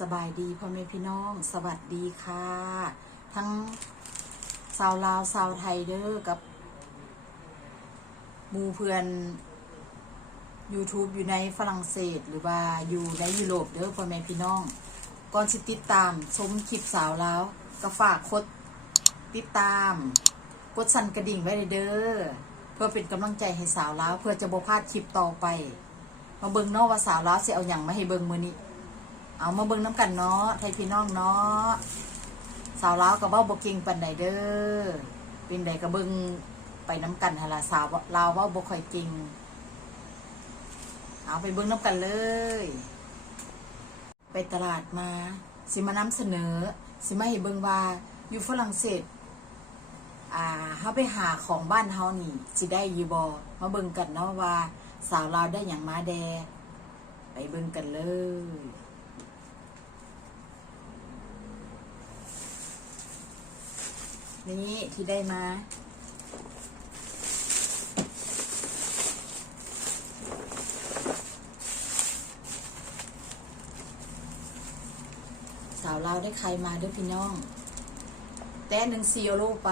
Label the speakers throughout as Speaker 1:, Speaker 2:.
Speaker 1: สบายดีพ่อแม่พี่น้อง สวัสดีค่ะ ทั้งชาวลาวชาวไทยเด้อกับมูเพื่อน YouTube อยู่ในฝรั่งเศสหรือว่าอยู่ในยุโรปเด้อพ่อแม่พี่น้อง ก่อนสิติดตามชมคลิปสาวลาวก็ฝากกดติดตาม กดสั่นกระดิ่งไว้เลยเด้อเพื่อเป็นกำลังใจให้สาวลาวเพื่อจะบ่พลาดคลิปต่อไป มาเบิ่งนาะว่าสาวลาวสิเอาหยังมาให้เบิ่งมื้อนี้ เอามาเบิ่งน้ำกันเนาะไทยพี่น้องเนาะสาวลาวกับเว้าบก่งปานใดเด้อเป็นใดก็เบิ่งไปน้ำกันหั่นล่ะสาวลาวเว้าบ่ค่อยเก่งเอาไปเบิ่งน้ำกันเลย ไปตลาดมาสิมานำเสนอ สิมาให้เบิ่งว่าอยู่ฝรั่งเศสอ่าเฮาไปหาของบ้านเฮานี่สิได้ยูบ่มาเบิ่งกันเนาะว่า สาวลาวได้หยังมาแด ไปเบิ่งกันเลย นี่ที่ได้มา สาวลาได้ใครมาด้วยพี่น้อง แต่หนึ่งซีโอโลไป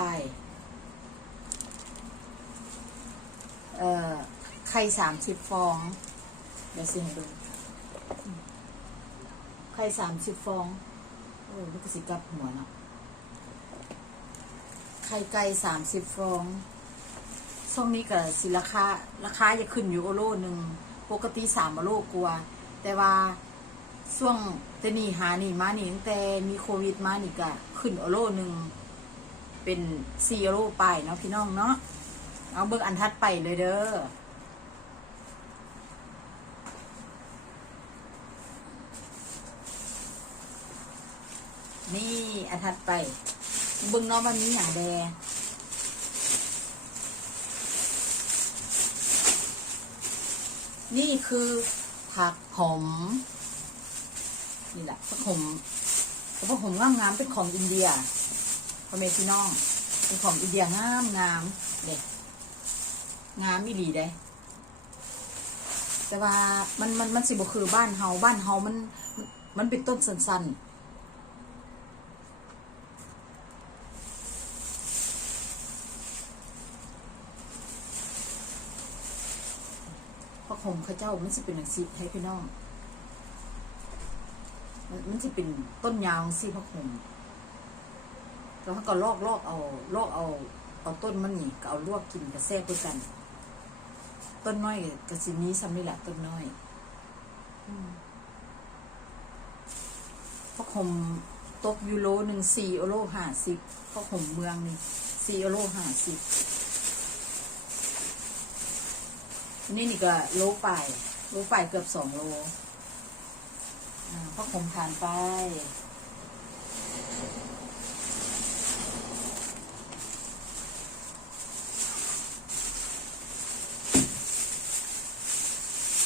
Speaker 1: เอ่อ ไข่สามสิบฟอง เดี๋ยวสิให้ดูไข่สามสิบฟอง โอ้ลูกสิกลับหัวเนาะ ข่ไก่สามสิบฟองช่วงนี้ก็สิราคาราคาจะขึ้นอยู่โอโลหนึ่งปกติสามโลกว่าแต่ว่าช่วงแต่นี่หานี่มานี่ตั้งแต่มีโควิดมานี่ก็ขึ้นโอโลหนึ่งเป็นสี่โลไปเนาะพี่น้องเนาะเอาเบิกอันทัดไปเลยเด้อนี่อันทัดไป เบิ่งเน้องมันมีอย่าแดงนี่คือผักหอมนี่แหละผักหอมผักหอมงามงามเป็นของอินเดียพ่อแม่พี่น้องเป็นของอินเดียงามงามเด็งามอีหลีได้ แต่ว่ามันมันมันสิบ่คือบ้านเฮาบ้านเฮามันมันมันเป็นต้นสั้นๆ ระคมข้าเจ้ามันสิเป็นหนังสีให้พี่น้องมันมันสิเป็นต้นยาวสิพระคมแล้วเขาก็ลอกลอกเอาลอกเอาเอาต้นมันนี่ก็เอาลวกกินกับแซ่บด้วยกัน ต้นน้อยกับสินี้ซ้ำนี่แหละต้นน้อยพระคมตกยูโรหนึ่งสี่โอโลห้าสิบพระคมเมืองนี่สี่โอโลห้าสิบ นี่นี่ก็โลไปโลไปเกือบสองโลอ่าพ่อคมทานไป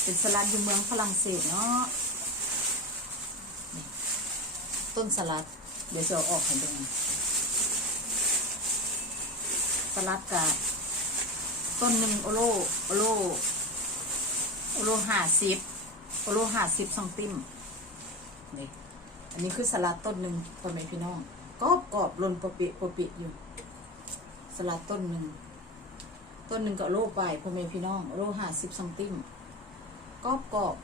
Speaker 1: เป็นสลัดอยู่เมืองฝรั่งเศสเนาะต้นสลัด เดี๋ยวจะเอาออกให้ดูสลัดกับต้นหนึ่งโอโลโอโล โอโลห้าสิบโอโลห้าสิบซองติมนี่อันนี้คือสลัดต้นหนึ่งพ่อแม่พี่น้องกรอบกรอบลนปะปิปะปิอยู่ สลัดต้นหนึ่งต้นหนึ่งก็โลไปพ่อแม่พี่น้องโลห้าสิบซองติมกรอบกรอบ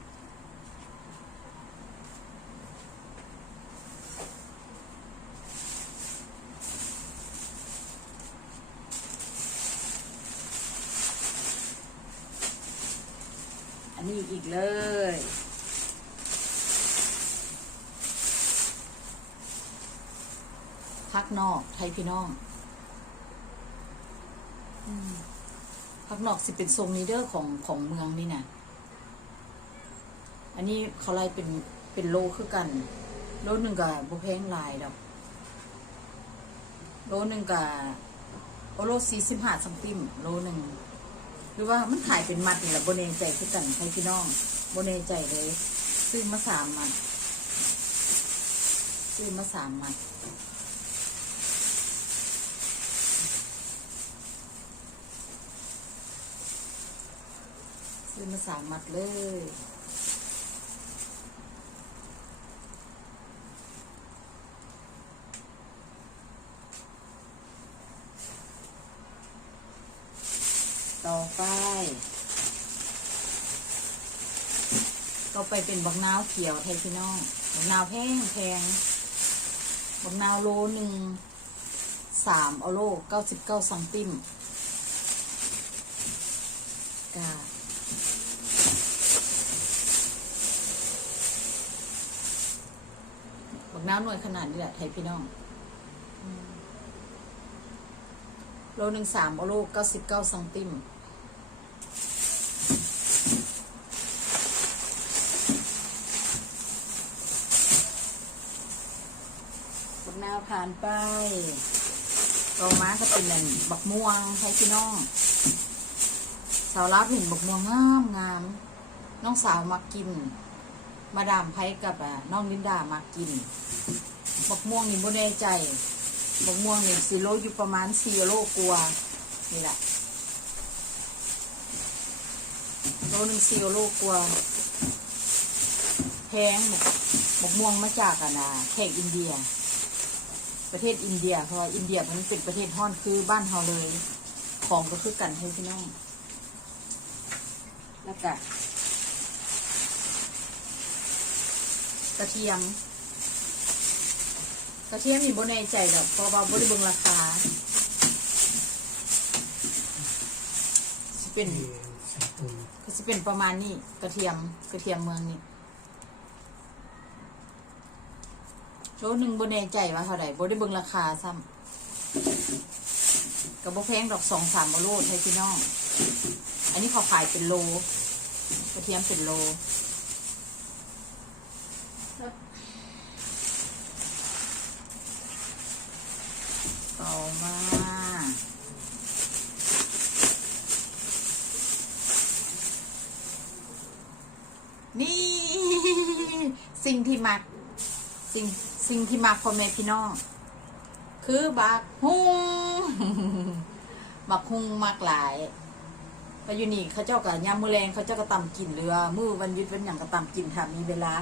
Speaker 1: นนี้อีกเลย พักนอกไทยพี่น้องอพักนอกสิเป็นทรงนี้เด้อของของเมืองนี่นะอันนี้เขาไล่เป็นเป็นโลคือกัน โลหนึ่งกับบุแพงลายดอก โลหนึ่งกับโอโลสี่สิบห้าซัมติมโลหนึ่ง รือว่ามันขายเป็นมัดนี่แหละโบเนใจคือกันไทยพี่น้องโบเนใจเลย ซื้อมาสามมัด ซื้อมาสามมัดซื้อมาสามมัดเลย เอาไปเป็นบักนาวเขียวไทยพี่น้องบักนาวแพงแพงบักนาวโลหนึ่งสามอโลเก้าสิบเก้าซังติมกาบักนาวหน่วยขนาดนี้แหละไทยพี่น้องโลหนึ่งสามอโลเก้าสิบเก้าซังติม บักนาว ผ่านไปต่อมาก็เป็นหนั่นบักม่วงไทยพี่น้องสาวรับเห็นบักม่วงงามงาม น้องสาวมากิน มาดามไพกับน้องลินดามากิน บักม่วงนี่บ่แน่ใจ บักม่วงนี่สิโลอยู่ประมาณสี่โลกว่านี่แหละโลหนึ่งสี่โลกว่าแพงบักบักม่วงมาจากอะนะแขกอินเดีย ประเทศอินเดีย เพราะว่าอินเดียมันเป็นประเทศห้อนคือบ้านเฮาเลย ของก็คือกันให้พี่น้องแล้วก็กระเทียม กระเทียมมีบนในใจดอกเพราะว่าบริเบิงราคาสิเป็น
Speaker 2: ใส่ตุน
Speaker 1: ก็จะเป็นประมาณนี้กระเทียมกระเทียมเมืองนี่ โลหนึ่งบนในใจว่าเท่าไหร่บได้เบิ่งราคาซ้ำกับบแพงดอกสองสามโลให้พี่น้อง อันนี้เขาขายเป็นโลกระเทียมเป็นโลต่อมานี่ สิ่งที่มักสิ่ง สิ่งที่มักพ่อแม่พี่น้อง คือบักฮุงบักฮุงมักหลายไปอยู่นี่เขาเจ้ากับยามมือแรงเขาเจ้าก็ตำกินเรือมือวันยุดวันอย่างก็ตำกินถ้ามีเวลา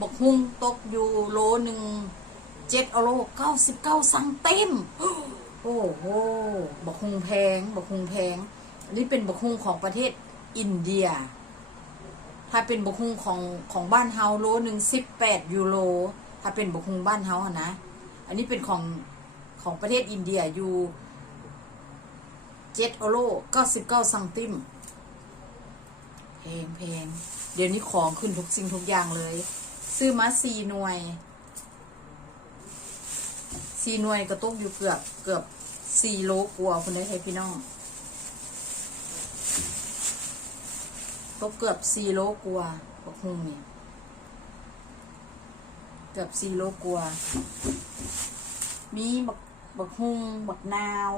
Speaker 1: บักฮุงตกอยู่โลหนึ่งเจ็ดเอโลเก้าสิบเก้าสังเต็มโอ้โหบักฮุงแพงบักฮุงแพงอันนี้เป็นบักฮุงของประเทศอินเดีย ถ้าเป็นบักฮุงของของบ้านเฮาโลหนึ่งสิบแปดยูโร ถ้าเป็นบกฮุงบ้านเฮาอะนะ อันนี้เป็นของของประเทศอินเดียอยู่เจ็ดโอโลเก้าสิบเก้าซังติมแพงแพงเดี๋ยวนี้ของขึ้นทุกสิ่งทุกอย่างเลย ซื้อมาสี่หน่วยสี่หน่วยก็ตกอยู่เกือบเกือบสี่โลกว่าคนได้ให้พี่น้องก็เกือบสี่โลกว่าบักฮุงนี่ย เกือบสี่โลกว่ามีบักบักฮุงบักนาว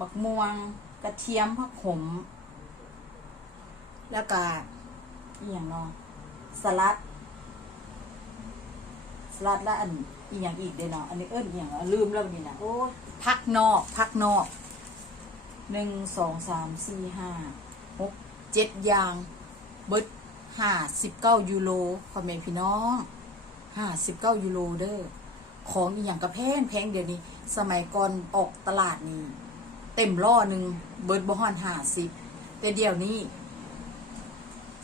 Speaker 1: บักม่วง กระเทียมผักขม แล้วก็อีหยังเนาะสลัด สลัดและอันอีหยังอีกเด้เนาะอันนี้เอิ้นอีหยังอะลืมแล้วนี่นะโอ้พักนอกพักนอกหนึ่งสองสามสี่ห้าหกเจ็ดอย่างเบิดห้าสิบเก้ายูโรพ่อแม่พี่น้อง ห้าสิบเก้ายูโรเด้อของอีหยังกระแพงแพงเดี๋ยวนี้ สมัยก่อนออกตลาดนี่เต็มล่อหนึ่งเบิร์ดบ่ฮอนห้าสิบแต่เดี๋ยวนี้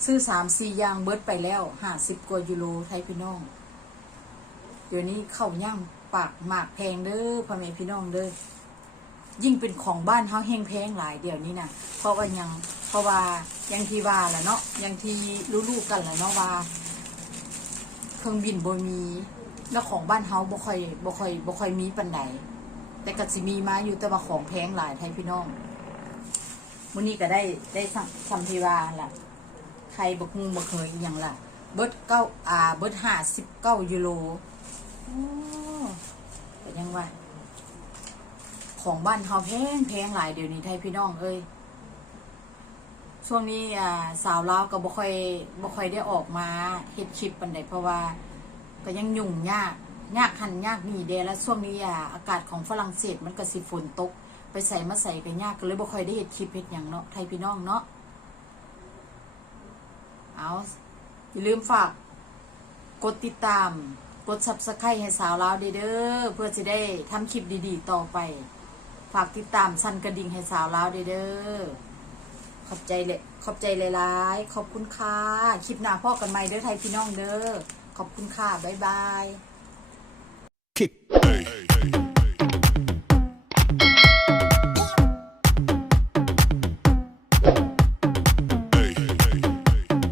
Speaker 1: ซื้อสามสี่ยางเบิร์ดไปแล้วห้าสิบกว่ายูโรไทยพี่น้อง เดี๋ยวนี้เข้าย่างปากหมากแพงเด้อพ่อแม่พี่น้องเด้อยิ่งเป็นของบ้านเฮาแห้งแพงหลายเดี๋ยวนี้นะเพราะว่ายังเพราะว่ายังที่ว่าแหละเนาะยังที่รู้ๆกันแหละเนาะว่า รื่องบินบ่มีแล้วของบ้านเฮาบ่ค่อยบ่ค่อยบ่ค่อยมีปานใดแต่ก็สิมีมาอยู่แต่ว่าของแพงหลายไทยพี่น้องมื้อนี้ก็ได้ได้สั่งคำที่ว่าล่ะไทยบ่ฮู้บ่เคยอีหยังล่ะ เบิดเก้าอ่าเบิด59ยูโรโอ้ก็ยังว่า ของบ้านเฮาแพงแพงหลายเดี๋ยวนี้ไทยพี่น้องเอ้ย ช่วงนี้อ่าสาวลาวก็บ่ค่อยบ่ค่อยได้ออกมาเฮ็ดคลิปปานใดเพราะว่า ก็ยังยุ่งยากยากหันยากหนีเดะแล้วช่วงนี้อ่าอากาศของฝรั่งเศสมันก็สิฝนตก ไปใส่มาใส่ก็ยากก็เลยบ่ค่อยได้เฮ็ดคลิปเฮ็ดหยังเนาะไทยพี่น้องเนาะเอาอย่าลืมฝากกดติดตาม กด Subscribe ให้สาวลาวเด้อเด้อเพื่อจะได้ทำคลิปดีๆ ต่อไป ฝากติดตามสั่นกระดิ่งให้สาวลาวเด้อเด้อ ขอบใจเลยขอบใจหลายๆ ขอบคุณค่ะ คลิปหน้าพ่อกันใหม่เด้อไทยพี่น้องเด้อ ขอบคุณค่ะ บ๊ายบาย